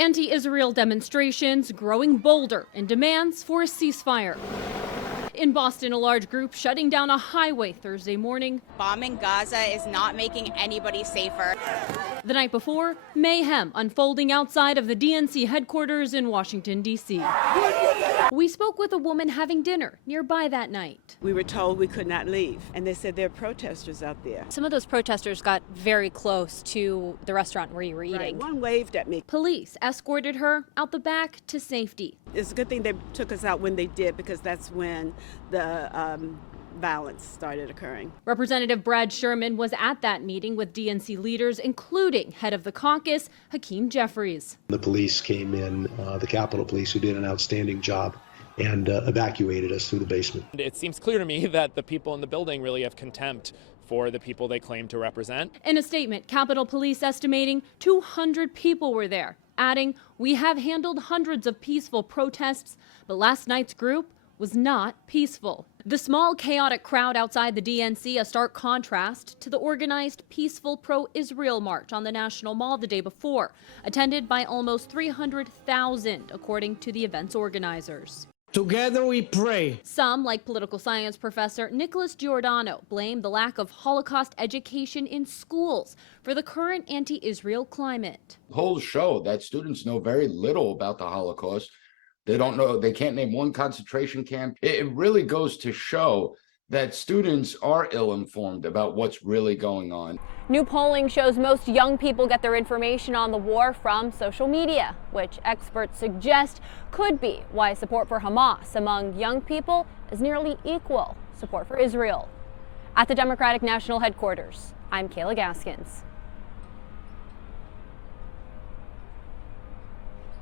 Anti-Israel demonstrations growing bolder in demands for a ceasefire. In Boston, a large group shutting down a highway Thursday morning. Bombing Gaza is not making anybody safer. The night before, mayhem unfolding outside of the DNC headquarters in Washington, D.C. We spoke with a woman having dinner nearby that night. We were told we could not leave, and they said there are protesters out there. Some of those protesters got very close to the restaurant where you were eating. Right. One waved at me. Police escorted her out the back to safety. It's a good thing they took us out when they did, because that's when the violence started occurring. Representative Brad Sherman was at that meeting with DNC leaders, including head of the caucus, Hakeem Jeffries. The police came in, the Capitol Police, who did an outstanding job, and evacuated us through the basement. It seems clear to me that the people in the building really have contempt for the people they claim to represent. In a statement, Capitol Police estimating 200 people were there, adding, "We have handled hundreds of peaceful protests, but last night's group was not peaceful." The small, chaotic crowd outside the DNC, a stark contrast to the organized, peaceful pro-Israel march on the National Mall the day before, attended by almost 300,000, according to the event's organizers. Together we pray. Some, like political science professor Nicholas Giordano, blame the lack of Holocaust education in schools for the current anti-Israel climate. Polls show that students know very little about the Holocaust. They don't know, they can't name one concentration camp. It really goes to show that students are ill-informed about what's really going on. New polling shows most young people get their information on the war from social media, which experts suggest could be why support for Hamas among young people is nearly equal support for Israel. At the Democratic National Headquarters, I'm Kayla Gaskins.